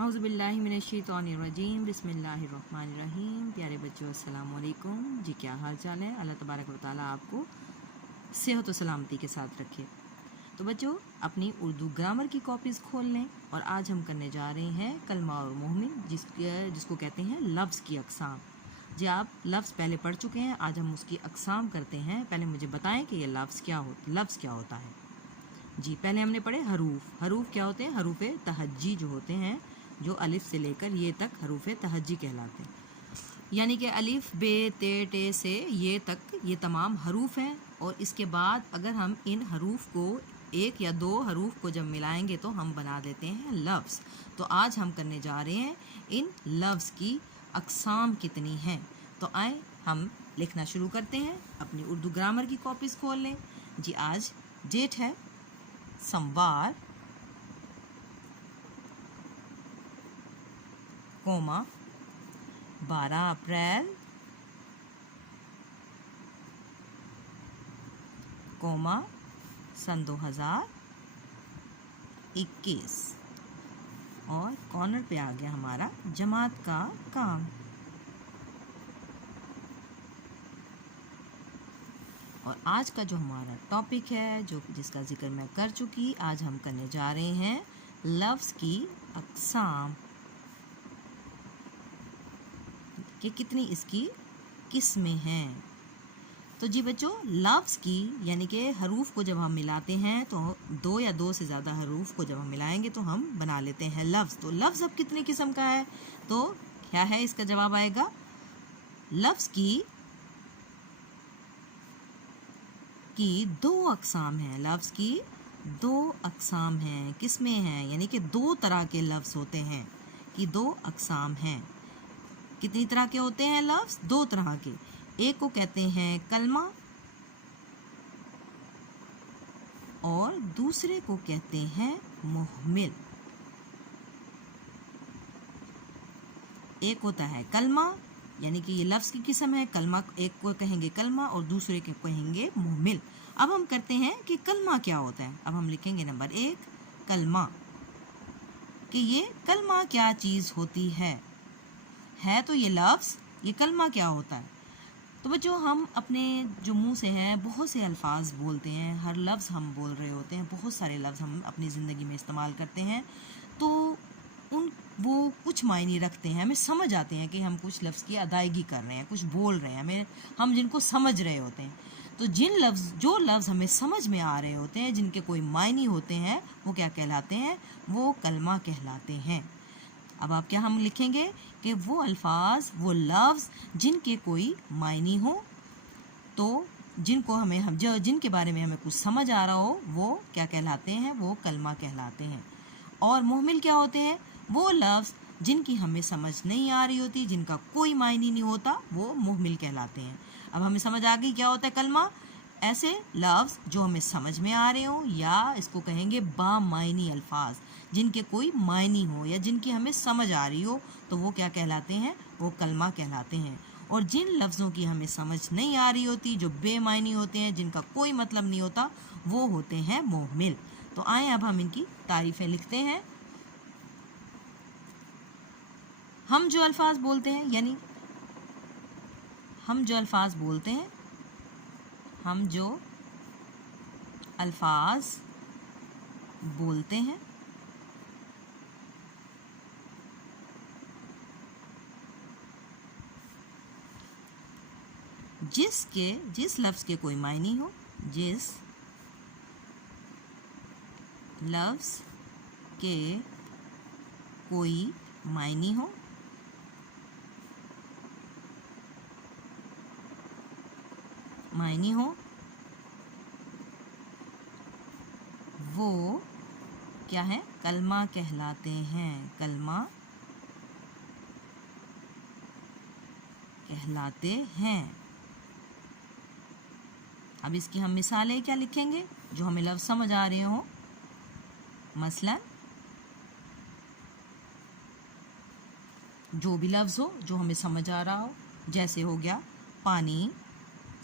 औज़ुबिल्लाहिमिनश्शैतानिर्रजीम बिस्मिल्लाहिर्रहमानिर्रहीम। प्यारे बच्चों अस्सलाम वालेकुम जी, क्या हाल चाल है। अल्लाह तबारक व तआला आपको सेहत व सलामती के साथ रखे। तो बच्चों अपनी उर्दू ग्रामर की कॉपीज़ खोल लें और आज हम करने जा रहे हैं कलमा और मुहमिल जिसको कहते हैं लफ्ज़ की अक़साम। जी आप लफ्ज़ पहले पढ़ चुके हैं, आज हम उसकी अक़साम करते हैं। पहले मुझे बताएं कि ये लफ्ज़ क्या होता है। जी पहले हमने पढ़े हरूफ क्या होते हैं। हरूफ तहज्जी जो होते हैं, जो अलिफ से लेकर ये तक हरूफ तहज्जी कहलाते हैं। यानी कि अलिफ बे ते टे से ये तक ये तमाम हरूफ हैं। और इसके बाद अगर हम इन हरूफ को एक या दो हरूफ को जब मिलाएंगे तो हम बना देते हैं लफ्ज़। तो आज हम करने जा रहे हैं इन लफ्ज़ की अक़साम कितनी हैं। तो आए हम लिखना शुरू करते हैं। अपनी उर्दू ग्रामर की कॉपीज़ खोल लें। जी आज डेट है सोमवार, कोमा 12 अप्रैल, कोमा सन 2021 और कॉर्नर पे आ गया हमारा जमात का काम। और आज का जो हमारा टॉपिक है, जो जिसका जिक्र मैं कर चुकी, आज हम करने जा रहे हैं लफ्ज़ की अक़साम कि कितनी इसकी किस्में हैं। तो जी बच्चों लफ्ज़ की यानी कि हरूफ को जब हम मिलाते हैं तो दो या दो से ज़्यादा हरूफ को जब हम मिलाएंगे तो हम बना लेते हैं लफ्ज़। तो लफ्ज़ अब कितने किस्म का है, तो क्या है इसका जवाब आएगा लफ्ज़ की दो अक़साम हैं। लफ्ज़ की दो अक़साम हैं, किस्में हैं, यानी कि दो तरह के लफ्ज़ होते हैं कि दो अक़साम हैं। कितनी तरह के होते हैं लफ्ज़? दो तरह के। एक को कहते हैं कलमा और दूसरे को कहते हैं मुहमिल। एक होता है कलमा यानी कि ये लफ्ज़ की किस्म है। कलमा एक को कहेंगे कलमा और दूसरे को कहेंगे मुहमिल। अब हम करते हैं कि कलमा क्या होता है। अब हम लिखेंगे नंबर 1 कलमा, कि ये कलमा क्या चीज़ होती है तो ये लफ्ज़, ये कलमा क्या होता है। तो बच्चों हम अपने जो मुँह से हैं बहुत से अल्फाज बोलते हैं, हर लफ्ज़ हम बोल रहे होते हैं, बहुत सारे लफ्ज़ हम अपनी ज़िंदगी में इस्तेमाल करते हैं। तो वो कुछ मायने रखते हैं, हमें समझ आते हैं कि हम कुछ लफ्ज़ की अदायगी कर रहे हैं, कुछ बोल रहे हैं, हम जिनको समझ रहे होते हैं। तो जो लफ्ज़ हमें समझ में आ रहे होते हैं, जिनके कोई मायने होते हैं, वो क्या कहलाते हैं? वो कलमा कहलाते हैं। अब आप क्या हम लिखेंगे कि वो अल्फाज, वो लफ्ज़ जिनके कोई मायने हो, तो जिनके बारे में हमें कुछ समझ आ रहा हो, वो क्या कहलाते हैं? वो कलमा कहलाते हैं। और मुहमिल क्या होते हैं? वो लफ्ज़ जिनकी हमें समझ नहीं आ रही होती, जिनका कोई मायने नहीं होता, वो मुहमिल कहलाते हैं। अब हमें समझ आ गई क्या होता है कलमा। ऐसे लफ्ज़ जो हमें समझ में आ रहे हो, या इसको कहेंगे बामायनी अल्फाज, जिनके कोई मायने हो या जिनकी हमें समझ आ रही हो, तो वो क्या कहलाते हैं? वो कलमा कहलाते हैं। और जिन लफ्ज़ों की हमें समझ नहीं आ रही होती, जो बेमायनी होते हैं, जिनका कोई मतलब नहीं होता, वो होते हैं मुहमिल। तो आए अब हम इनकी तारीफ़ें लिखते हैं। हम जो अल्फाज बोलते हैं, यानी हम जो अल्फाज बोलते हैं, हम जो अल्फाज बोलते हैं, जिस लफ्ज़ के कोई मायने हो, जिस लफ्ज़ के कोई मायने हो, वो क्या है? कलमा कहलाते हैं। कलमा कहलाते हैं। अब इसकी हम मिसालें क्या लिखेंगे जो हमें लफ्ज़ समझ आ रहे हो। मसलन जो भी लफ्ज़ हो जो हमें समझ आ रहा हो, जैसे हो गया पानी,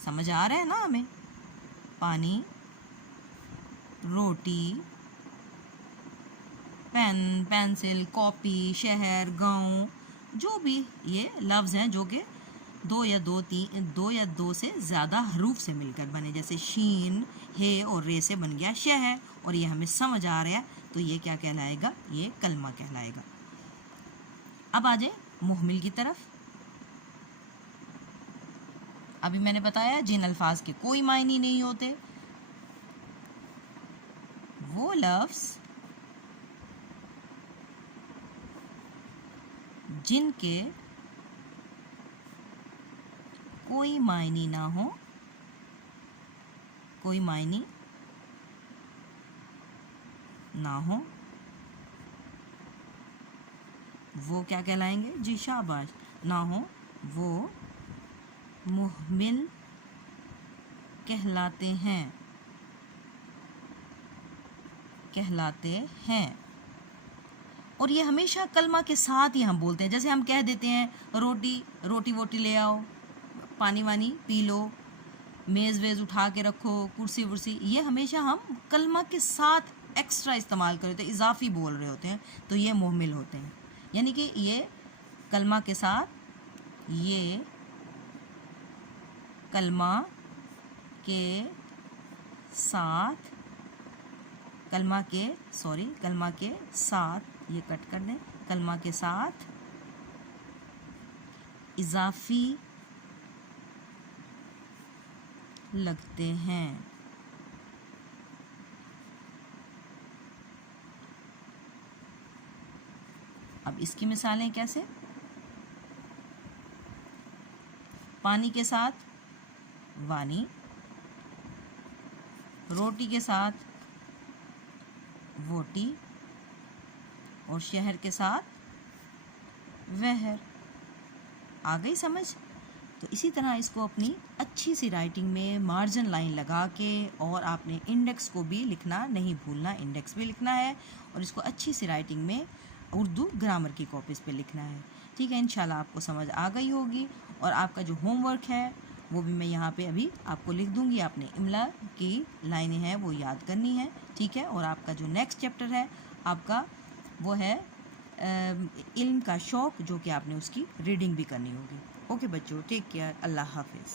समझ आ रहा है ना हमें, पानी, रोटी, पेन, पेंसिल, कॉपी, शहर, गांव, जो भी ये लफ्ज़ हैं जो कि दो या दो से ज़्यादा हरूफ से मिलकर बने, जैसे शीन, हे और रे से बन गया शहर, और ये हमें समझ आ रहा है, तो ये क्या कहलाएगा, ये कलमा कहलाएगा। अब आ जाए मुहमिल की तरफ। अभी मैंने बताया जिन अल्फाज के कोई मायने नहीं होते, वो लफ्ज़ जिनके कोई मायने ना हो, कोई मायने ना हो, वो क्या कहलाएंगे जी, शाबाश, ना हो वो मुहमिल कहलाते हैं, और ये हमेशा कलमा के साथ ही हम बोलते हैं। जैसे हम कह देते हैं रोटी वोटी ले आओ, पानी वानी पी लो, मेज़ वेज़ उठा के रखो, कुर्सी वुर्सी, ये हमेशा हम कलमा के साथ एक्स्ट्रा इस्तेमाल कर रहे होते हैं, इजाफी बोल रहे होते हैं, तो ये मुहमिल होते हैं। यानी कि ये कलमा के साथ, ये कलमा के साथ, कलमा के साथ, ये कट कर दें, कलमा के साथ इजाफी लगते हैं। अब इसकी मिसालें कैसे, पानी के साथ वानी, रोटी के साथ वोटी, और शहर के साथ वहर। आ गई समझ? तो इसी तरह इसको अपनी अच्छी सी राइटिंग में मार्जिन लाइन लगा के, और आपने इंडेक्स को भी लिखना नहीं भूलना, इंडेक्स भी लिखना है, और इसको अच्छी सी राइटिंग में उर्दू ग्रामर की कॉपीज़ पे लिखना है। ठीक है, इंशाल्लाह आपको समझ आ गई होगी। और आपका जो होमवर्क है वो भी मैं यहाँ पे अभी आपको लिख दूँगी, आपने इमला की लाइनें हैं वो याद करनी है। ठीक है, और आपका जो नेक्स्ट चैप्टर है आपका वो है इल्म का शौक़, जो कि आपने उसकी रीडिंग भी करनी होगी। ओके बच्चों, टेक केयर, अल्लाह हाफिज़।